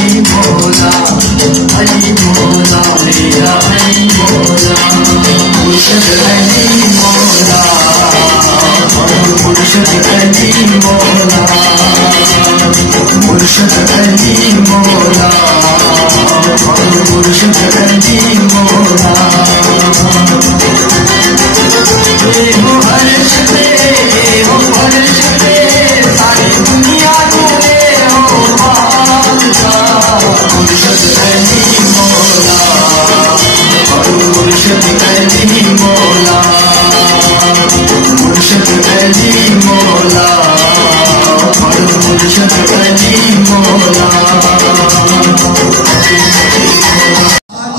मौला अली मौला मेरा अली मौला मुर्शद अली मौला मुर्शद अली मौला मुर्शद अली मौला मुर्शद अली मौला हो अर्श पे हो अर्श पे सारी दुनिया तूने हो मुर्शद अली मौला मुर्शद अली मौला मुर्शद अली मौला मुर्शद अली मौला।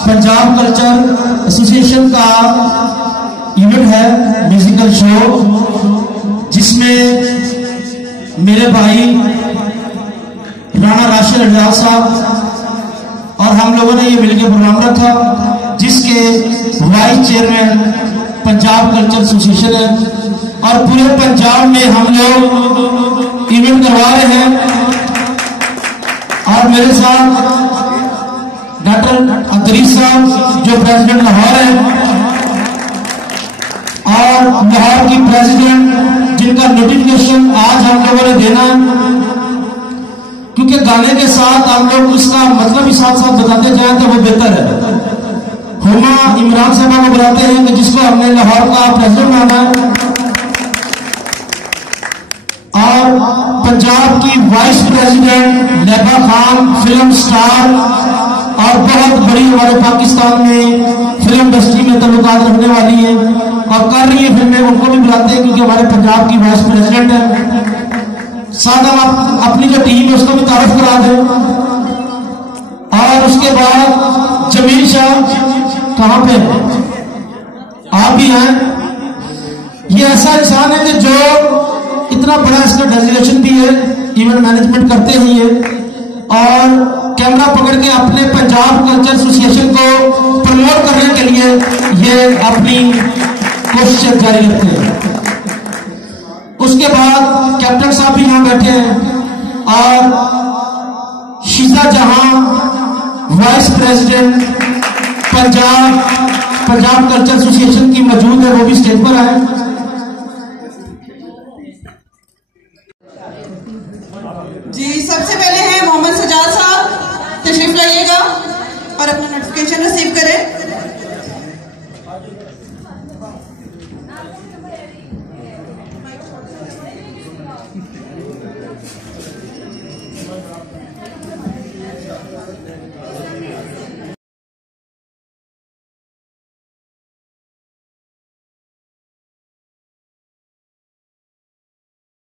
पंजाब कल्चर एसोसिएशन का इवेंट है म्यूजिकल शो, जिसमें मेरे भाई राणा राशिद अलियास साहब और हम लोगों ने ये मिलकर प्रोग्राम रखा, जिसके vice chairman Punjab culture association है और पूरे पंजाब में हम लोग इवेंट करवा रहे हैं। और मेरे साथ डॉक्टर अदरीस साहब जो प्रेसिडेंट लाहौर है और लाहौर की प्रेसिडेंट जिनका नोटिफिकेशन आज हम लोगों ने देना, क्योंकि गाने के साथ हम लोग उसका मतलब भी साथ साथ बताते जाए तो वो बेहतर है। हुमा इमरान साहब को बुलाते हैं कि जिसको हमने लाहौर का प्रेसिडेंट माना है, और पंजाब की vice president Laiba Khan film star और बहुत बड़ी हमारे पाकिस्तान में फिल्म इंडस्ट्री में तल्लुकात रखने वाली है और कर रही है फिल्में, उनको भी बुलाते हैं क्योंकि हमारे पंजाब की वाइस प्रेसिडेंट है। साथ हम अपनी जो टीम है उसको भी तारुफ करा दें। और उसके बाद जमील शाह कहाँ पे आप भी हैं, ये ऐसा इंसान है कि जो इतना बड़ा इसका डेजिग्नेशन भी है, इवेंट मैनेजमेंट करते ही है और कैमरा पकड़ के अपने पंजाब कल्चर एसोसिएशन को प्रमोट करने के लिए ये अपनी कोशिश जारी रखते हैं। उसके बाद कैप्टन साहब भी यहां बैठे हैं और शीजा जहां vice president Punjab culture association की मौजूद है, वो भी स्टेज पर आए। जी